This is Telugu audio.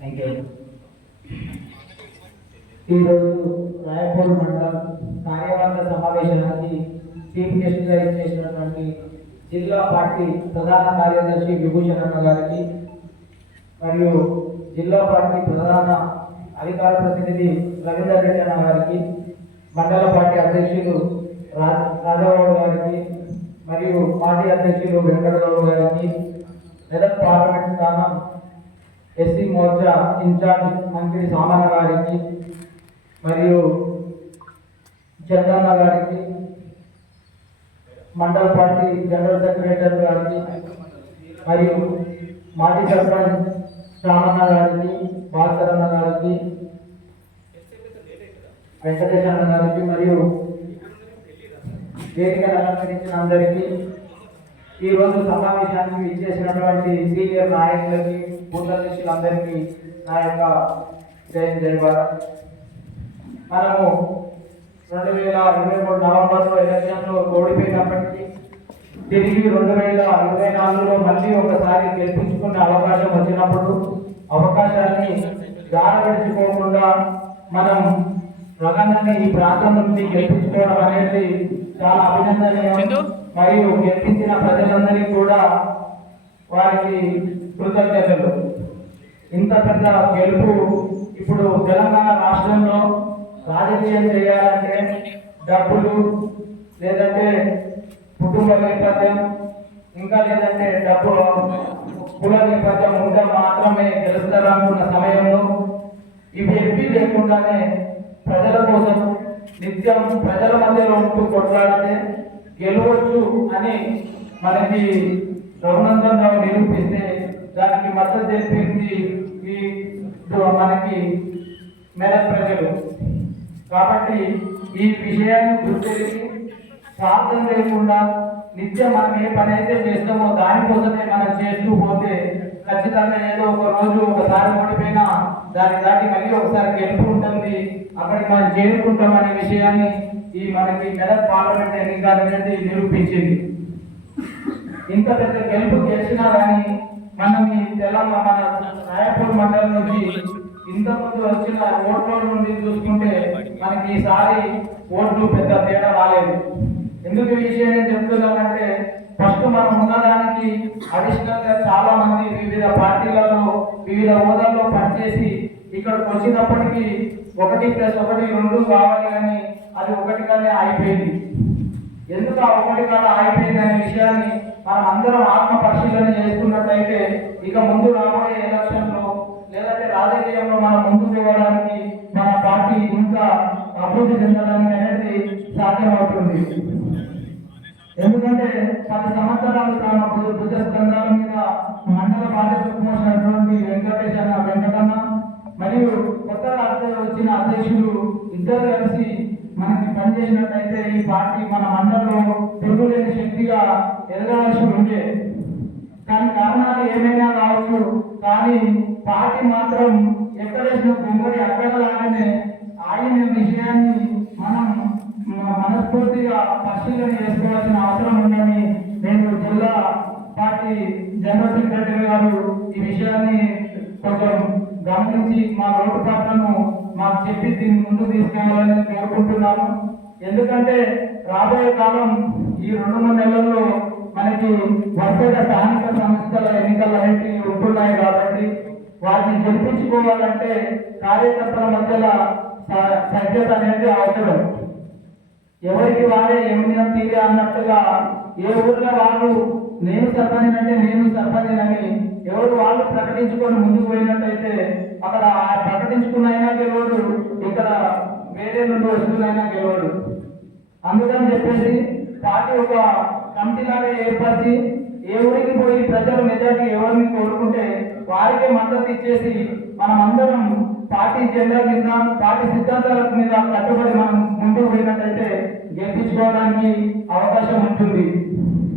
Thank you. ఈరోజు రాయపూర్ మండలం కార్యవర్గ సమావేశానికి చీఫ్ గెస్ట్గా ఇచ్చేసినటువంటి జిల్లా పార్టీ ప్రధాన కార్యదర్శి విభూషణ్ అన్న గారికి మరియు జిల్లా పార్టీ ప్రధాన అధికార ప్రతినిధి రవీందర్ రెడ్డి అన్న గారికి, మండల పార్టీ అధ్యక్షులు రాజారావు గారికి మరియు పార్టీ అధ్యక్షులు వెంకటరావు గారికి, మెదక్ పార్లమెంట్ స్థానం ఎస్సీ మోర్చా ఇన్ఛార్జ్ మంత్రి సామన్న గారికి మరియు చందన్న గారికి, మండల పార్టీ జనరల్ సెక్రటరీ గారికి మరియు మాజీ సర్పంచ్ రామన్న గారికి, భాస్కరన్న గారికి, వెంకటేశ్వర గారికి మరియు వేదికను అలంకరించిన అందరికీ, ఈరోజు సమావేశానికి ఇచ్చేసినటువంటి సీనియర్ నాయకులకి, బూటలక్షులందరికీ నా యొక్క జై భారత్. మనము 2023 నవంబర్లో ఎలక్షన్లో ఓడిపోయినప్పటికీ తిరిగి 2024లో మళ్ళీ ఒకసారి గెలిపించుకునే అవకాశం వచ్చినప్పుడు అవకాశాన్ని జారవిడుచుకోకుండా మనం రగన్నని ఈ ప్రాంతం నుంచి గెలిపించుకోవడం అనేది చాలా అభినందనీయం. మరియు గెలిపించిన ప్రజలందరికీ కూడా వారికి కృతజ్ఞతలు. ఇంత పెద్ద గెలుపు ఇప్పుడు తెలంగాణ రాష్ట్రంలో రాజకీయం చేయాలంటే డబ్బులు, లేదంటే కుటుంబ నేపథ్యం, ఇంకా లేదంటే డబ్బు కుల నేపథ్యం ఉంటే మాత్రమే గెలుస్తారనుకున్న సమయంలో ఇవి ఎప్పి లేకుండానే ప్రజల కోసం నిత్యం ప్రజల మధ్యలో ఉంటూ కొట్లాడితే గెలవచ్చు అని మనకి రఘునందన్ రావు నిరూపిస్తే దానికి మద్దతు తెలిపింది ఈ మనకి మెదక్ ప్రజలు. కాబట్టి ఈ విషయాన్ని గుర్తించి స్వార్థం లేకుండా నిత్యం మనం ఏ పని అయితే చేస్తామో దానికోసమే మనం చేస్తూ పోతే ఖచ్చితంగా ఏదో ఒక రోజు ఒకసారి ఓడిపోయినా దాటి మళ్ళీ ఒకసారి గెలుపు ఉంటుంది, అక్కడికి మనం చేరుకుంటామనే విషయాన్ని ఈ మనకి మెదక్ పార్లమెంట్ ఎన్నికల అనేది నిరూపించింది. ఇంత పెద్ద గెలుపు గెలిచినా కానీ మనం ఈ తెలంగాణ మన రాయపూర్ మండలం నుంచి ఇంతకుముందు వచ్చిన ఓట్ల నుండి చూసుకుంటే మనకి ఈసారి ఓట్లు పెద్ద తేడా రాలేదు. ఎందుకు ఈ విషయం నేను చెప్తున్నానంటే, ఫస్ట్ మనం ఉన్నదానికి అడిషనల్ గా చాలా మంది వివిధ పార్టీలలో వివిధ హోదాల్లో పనిచేసి ఇక్కడికి వచ్చినప్పటికీ 1+1 కావాలి కానీ అది ఒకటిగానే అయిపోయింది. ఎందుకు ఆ ఒకటి కాడ అయిపోయింది అనే విషయాన్ని మనం అందరం ఆత్మ పరిశీలన చేసుకున్నట్లయితే ఇక ముందు రాబోయే ఎలక్షన్లో లేదంటే రాజకీయంలో మనం ముందుకు పోవడానికి మన పార్టీ ఇంకా అభివృద్ధి చెందడానికి అనేది సాధ్యమవుతుంది. ఎందుకంటే 10 సంవత్సరాలు తన భుజ స్కంధాల మీద మండల బాధ్యత మోసినటువంటి వెంకటన్న మరియు కొత్తగా వచ్చిన అధ్యక్షులు ఇద్దరు కలిసి మనకి పనిచేసినట్లయితే ఈ పార్టీ మన మండలంలో తిరుగులేని శక్తిగా ఎదగవలసి ఉండే. కానీ కారణాలు ఏమైనా కావచ్చు, కానీ పార్టీ మాత్రం ఎక్కడేసిన బొమ్మడి అక్కడ లాగానే ఆయన విషయాన్ని మనం మనస్ఫూర్తిగా పరిశీలన చేసుకోవాల్సిన అవసరం ఉందని నేను జిల్లా పార్టీ జనరల్ సెక్రటరీ గారు ఈ విషయాన్ని కొంచెం గమనించి మా లోటుపాట్లను మాకు చెప్పి దీన్ని ముందు తీసుకెళ్లాలని కోరుకుంటున్నాను. ఎందుకంటే రాబోయే కాలం ఈ 2-3 నెలల్లో మనకి వరుసగా స్థానిక సంస్థల ఎన్నికలు అనేవి ఉంటున్నాయి. కాబట్టి వాటిని గెలిపించుకోవాలంటే కార్యకర్తల మధ్యలో సభ్యత అనేది అవసరం. ఎవరికి వారే ఏమైనా తీరే అన్నట్టుగా ఏ ఊర్లో వాళ్ళు నేను సర్పంచ్ అంటే నేను సర్పంచ్ అని ఎవరు వాళ్ళు ప్రకటించుకొని ముందుకు పోయినట్టయితే అక్కడ ప్రకటించుకున్నైనా గెలవడు, ఇక్కడ వేరే నుండి వస్తున్నైనా గెలవడు. అందుకని చెప్పేసి పార్టీ ఒక కమిటీలాగా ఏర్పరిచి ఏ ఊరికి పోయి ప్రజలు మెజార్టీ ఎవరిని కోరుకుంటే వారికే మద్దతు ఇచ్చేసి మనం అందరం పార్టీ జెండా కింద పార్టీ సిద్ధాంతాల మీద కట్టుబడి మనం ముందుకు పోయినట్టయితే గెలిపించుకోవడానికి అవకాశం ఉంటుంది.